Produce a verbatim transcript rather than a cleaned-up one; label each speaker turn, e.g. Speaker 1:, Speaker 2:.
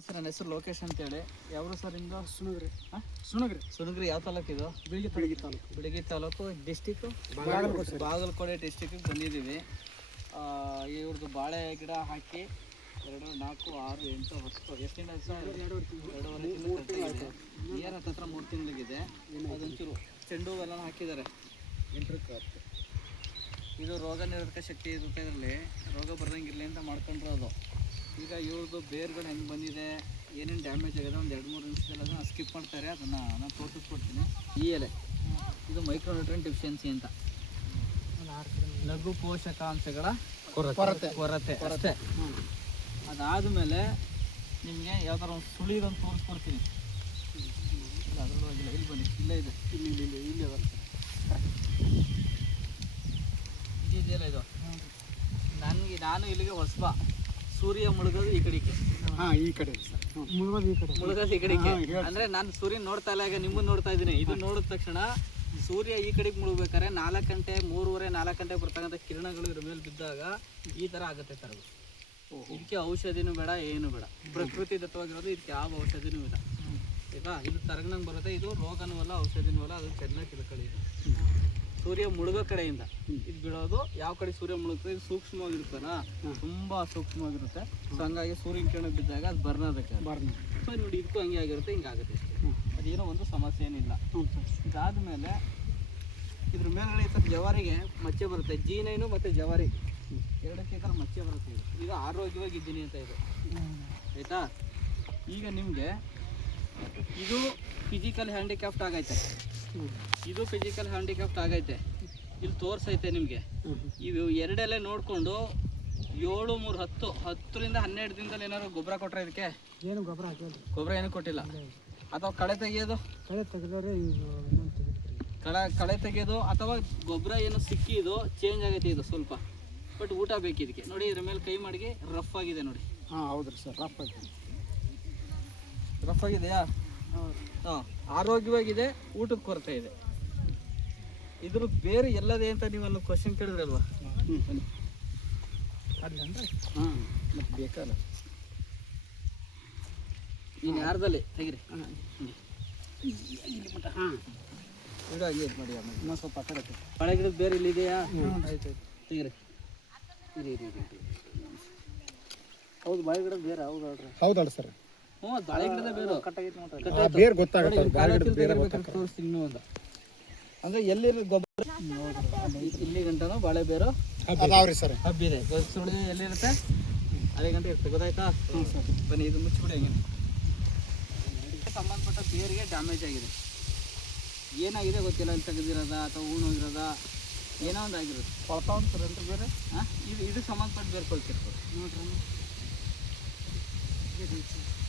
Speaker 1: Sir ನನ್ನ ಹೆಸರು ಲೋಕೇಶ್ ಅಂತೇಳಿ. ಯಾವರು ಸರ್ ಇಂದ?
Speaker 2: ಸುಣಗ್ರಿ. ಹಾಂ ಸುಣಗ್ರಿ.
Speaker 1: ಸುಣಗ್ರಿ ಯಾವ ತಾಲೂಕು ಇದು?
Speaker 2: ಬಿಳಿಗಿ ಬಿಳಿಗಿ ತಾಲೂಕು.
Speaker 1: ಬಿಳಿಗಿ ತಾಲೂಕು. ಡಿಸ್ಟಿಕ್ಕು
Speaker 2: ಬಾಗಲಕೋಟೆ.
Speaker 1: ಬಾಗಲಕೋಟೆ ಡಿಸ್ಟಿಕ್ಕಿಗೆ ಬಂದಿದ್ದೀವಿ. ಇವ್ರದ್ದು ಬಾಳೆ ಗಿಡ ಹಾಕಿ ಎರಡು ನಾಲ್ಕು ಆರು ಎಂಟು ಹತ್ತು ಎಷ್ಟು ತಿಂಗಳು ಸರ್? ಎರಡೂವರೆ ತಿಂಗಳು. ಏರ್ ಹತ್ತತ್ರ ಮೂರು ತಿಂಗಳಿಗಿದೆ. ಅದೊಂಚೂರು ಚೆಂಡು ಹೂವೆಲ್ಲ ಹಾಕಿದ್ದಾರೆ. ಎಂಟರಕ್ಕೆ ಹತ್ತು. ಇದು ರೋಗ ನಿರೋಧಕ ಶಕ್ತಿ ಇರುತ್ತೆ. ಇದರಲ್ಲಿ ರೋಗ ಬರ್ದಂಗಿರಲಿ ಅಂತ ಮಾಡ್ಕೊಂಡಿರೋದು. ಈಗ ಇವ್ರದ್ದು ಬೇರ್ಗಳು ಹೆಂಗೆ ಬಂದಿದೆ, ಏನೇನು ಡ್ಯಾಮೇಜ್ ಆಗಿದೆ, ಒಂದು ಎರಡು ಮೂರು ನಿಮಿಷದಲ್ಲಿ ಅದನ್ನು ಸ್ಕಿಪ್ ಮಾಡ್ತಾರೆ. ಅದನ್ನು ನಾನು ತೋರಿಸ್ಕೊಡ್ತೀನಿ. ಈ ಎಲೆ ಇದು ಮೈಕ್ರೋನ್ಯೂಟ್ರಿಯೆಂಟ್ ಡೆಫಿಷಿಯನ್ಸಿ ಅಂತ, ಲಘು ಪೋಷಕಾಂಶಗಳ ಕೊರತೆ ಕೊರತೆ ಅಷ್ಟೇ. ಅದಾದಮೇಲೆ ನಿಮಗೆ ಯಾವ್ದಾರ ಒಂದು ಸುಳಿದೊಂದು ತೋರಿಸ್ಕೊಡ್ತೀನಿ. ಇಲ್ಲ ಅದರೊಳಗಿಲ್ಲ, ಇಲ್ಲಿ ಬನ್ನಿ, ಇಲ್ಲೇ ಇದೆ. ಇಲ್ಲಿ ಇಲ್ಲಿ ಇಲ್ಲಿ ಇಲ್ಲಿ ಬರುತ್ತೆ. ಇದೆಯಲ್ಲ ಇದು. ನನಗೆ ನಾನು ಇಲ್ಲಿಗೆ ಹೊಸಬ. ಸೂರ್ಯ ಮುಳುಗೋದು ಈ ಕಡೆಗೆ.
Speaker 2: ಹಾಂ ಈ ಕಡೆ ಸರ್. ಮುಳುಗೋದು ಈ ಕಡೆ.
Speaker 1: ಮುಳುಗೋದು ಈ ಕಡೆಗೆ ಅಂದರೆ ನಾನು ಸೂರ್ಯನ ನೋಡ್ತಾ ಇಲ್ಲ, ಈಗ ನಿಮ್ಮನ್ನು ನೋಡ್ತಾ ಇದ್ದೀನಿ. ಇದು ನೋಡಿದ ತಕ್ಷಣ ಸೂರ್ಯ ಈ ಕಡೆಗೆ ಮುಳುಗ್ಬೇಕಾದ್ರೆ ನಾಲ್ಕು ಗಂಟೆ ಮೂರುವರೆ ನಾಲ್ಕು ಗಂಟೆ ಬರ್ತಕ್ಕಂಥ ಕಿರಣಗಳು ಇದ್ರ ಮೇಲೆ ಬಿದ್ದಾಗ ಈ ಥರ ಆಗುತ್ತೆ ಸರ್. ಅದು ಇದಕ್ಕೆ ಔಷಧಿನೂ ಬೇಡ, ಏನು ಬೇಡ, ಪ್ರಕೃತಿ ದತ್ತವಾಗಿರೋದು. ಇದಕ್ಕೆ ಯಾವ ಔಷಧಿನೂ ಇಲ್ಲ ಆಯಿತಾ. ಇದು ತರಗನಂಗೆ ಬರುತ್ತೆ. ಇದು ರೋಗನೂ ಅಲ್ಲ, ಔಷಧಿನೂ ಅಲ್ಲ. ಅದು ಚೆನ್ನಾಗಿ ತಿಳ್ಕೊಳ್ಳಿ. ಸೂರ್ಯ ಮುಳುಗೋ ಕಡೆಯಿಂದ ಇದು ಬೀಳೋದು. ಯಾವ ಕಡೆ ಸೂರ್ಯ ಮುಳುಗ್ತದೆ ಇದು ಸೂಕ್ಷ್ಮವಾಗಿರುತ್ತಲ್ಲ, ತುಂಬ ಸೂಕ್ಷ್ಮವಾಗಿರುತ್ತೆ. ಸೊ ಹಂಗಾಗಿ ಸೂರ್ಯನ ಕಿರಣ ಬಿದ್ದಾಗ ಅದು ಬರ್ನೋದಕ್ಕೆ ಬರ್ನ. ಸೊ ನೋಡಿ ಇದಕ್ಕೂ ಹಂಗೆ ಆಗಿರುತ್ತೆ, ಹಿಂಗೆ ಆಗುತ್ತೆ ಅಷ್ಟೇ. ಅದೇನೋ ಒಂದು ಸಮಸ್ಯೆ ಏನಿಲ್ಲ. ಇದಾದಮೇಲೆ ಇದ್ರ ಮೇಲ್ಗಡೆ ಈ ಥರ ಜವಾರಿಗೆ ಮಚ್ಚೆ ಬರುತ್ತೆ. ಜೀನೈನು ಮತ್ತು ಜವಾರಿ ಎರಡಕ್ಕೆ ಈ ಥರ ಮಚ್ಚೆ ಬರುತ್ತೆ. ಇದು ಈಗ ಆರೋಗ್ಯವಾಗಿದ್ದೀನಿ ಅಂತ ಇದು ಆಯಿತಾ. ಈಗ ನಿಮಗೆ ಇದು ಫಿಸಿಕಲ್ ಹ್ಯಾಂಡಿಕ್ಯಾಫ್ಟ್ ಆಗೈತೆ. ಇದು ಫಿಸಿಕಲ್ ಹ್ಯಾಂಡಿಕ್ಯಾಫ್ಟ್ ಆಗೈತೆ. ಇಲ್ಲಿ ತೋರಿಸೈತೆ ನಿಮಗೆ. ಇವು ಎರಡೆಲ್ಲ ನೋಡಿಕೊಂಡು ಏಳು ಮೂರು ಹತ್ತು ಹತ್ತರಿಂದ ಹನ್ನೆರಡು ದಿನದಲ್ಲಿ ಏನಾದ್ರು ಗೊಬ್ಬರ ಕೊಟ್ಟರೆ ಇದಕ್ಕೆ
Speaker 2: ಏನು ಗೊಬ್ಬರ ಹಾಕಿಲ್ಲ.
Speaker 1: ಗೊಬ್ಬರ ಏನು ಕೊಟ್ಟಿಲ್ಲ. ಅಥವಾ ಕಳೆ ತೆಗೆಯೋದು
Speaker 2: ಕಳೆ ತೆಗೆದವ್ರೆ
Speaker 1: ಕಳೆ ಕಳೆ ತೆಗೆಯೋದು ಅಥವಾ ಗೊಬ್ಬರ ಏನು ಸಿಕ್ಕಿ ಇದು ಚೇಂಜ್ ಆಗೈತೆ. ಇದು ಸ್ವಲ್ಪ ಬಟ್ ಊಟ ಬೇಕು ಇದಕ್ಕೆ. ನೋಡಿ ಇದ್ರ ಮೇಲೆ ಕೈ ಮಾಡಿ ರಫ್ ಆಗಿದೆ ನೋಡಿ.
Speaker 2: ಹಾಂ ಹೌದ್ರಿ ಸರ್, ರಫ್ ಆಗಿದೆ.
Speaker 1: ರಫ್ ಆಗಿದೆಯಾ? ಹಾಂ, ಆರೋಗ್ಯವಾಗಿದೆ. ಊಟದ ಕೊರತೆ ಇದೆ. ಇದ್ರ ಬೇರೆ ಎಲ್ಲದೇ ಅಂತ ನೀವು ಅಲ್ಲಿ ಕ್ವಶನ್ ಕೇಳಿದ್ರಲ್ವ? ಹ್ಞೂ ಬನ್ನಿ
Speaker 2: ಅಲ್ಲಂದ್ರೆ
Speaker 1: ಹಾಂ ಮತ್ತೆ ಬೇಕಲ್ಲ. ಇನ್ನು ಯಾರ್ದಲ್ಲಿ ತೆಗಿರಿ. ಹಾಂ
Speaker 2: ಹಾಂ
Speaker 1: ಇಡು ಹಂಗೆ ಇದು ಮಾಡಿ. ಆಮೇಲೆ
Speaker 2: ಇನ್ನೊಂದು ಸ್ವಲ್ಪ ಆ ಕಡೆ
Speaker 1: ಬಾಳೆ ಗಿಡದ ಬೇರೆ ಇಲ್ಲಿ ಇದೆಯಾ?
Speaker 2: ಆಯ್ತು ಆಯ್ತು
Speaker 1: ತೆಗಿರಿ. ಇರಿ ಇರಿ ಇರಿ ಹೌದು, ಬಾಳೆ ಗಿಡದ ಬೇರೆ. ಹೌದು ಅಲ್ರಿ?
Speaker 2: ಹೌದಲ್ಲ ಸರ್.
Speaker 1: ಹ್ಞೂ, ಬಾಳೆ ಗಿಡದ ಬೇರು
Speaker 2: ಕಟ್ಟಾಗೈತೆ ನೋಡ್ರಿ. ಬೇರೆ ಗೊತ್ತಾಗುತ್ತೆ.
Speaker 1: ತೋರಿಸ್ತೀನಿ ಇನ್ನೂ ಒಂದು. ಅಂದರೆ ಎಲ್ಲಿ ಗೊಬ್ಬರ ಇಲ್ಲಿ ಗಂಟನೂ ಬಾಳೆ ಬೇರು
Speaker 2: ಅದಾವ್ರಿ ಸರ್.
Speaker 1: ಹಬ್ಬಿದೆ. ಸುಳಿ ಎಲ್ಲಿರುತ್ತೆ ಅದೇ ಗಂಟೆ ಇರುತ್ತೆ. ಗೊತ್ತಾಯ್ತಾ? ಹ್ಞೂ ಸರ್. ಬನ್ನಿ ಇದು ಮುಚ್ಚಿಬಿಡಿ. ಹಂಗೆ ಸಂಬಂಧಪಟ್ಟ ಬೇರಿಗೆ ಡ್ಯಾಮೇಜ್ ಆಗಿದೆ. ಏನಾಗಿದೆ ಗೊತ್ತಿಲ್ಲ. ಅಲ್ಲಿ ತೆಗೆದಿರೋದ ಅಥವಾ ಹೂಣೋಗಿರೋದ ಏನೋ ಒಂದು ಆಗಿರುತ್ತೆ.
Speaker 2: ಕೊಳ್ತಾ ಸರ್ ಅಂತ ಬೇರೆ.
Speaker 1: ಹಾಂ, ಇದು ಇದಕ್ಕೆ ಸಂಬಂಧಪಟ್ಟ ಬೇರೆ ಕೊಳ್ತಿರ್ಬೋದು ನೋಡ್ರಿ.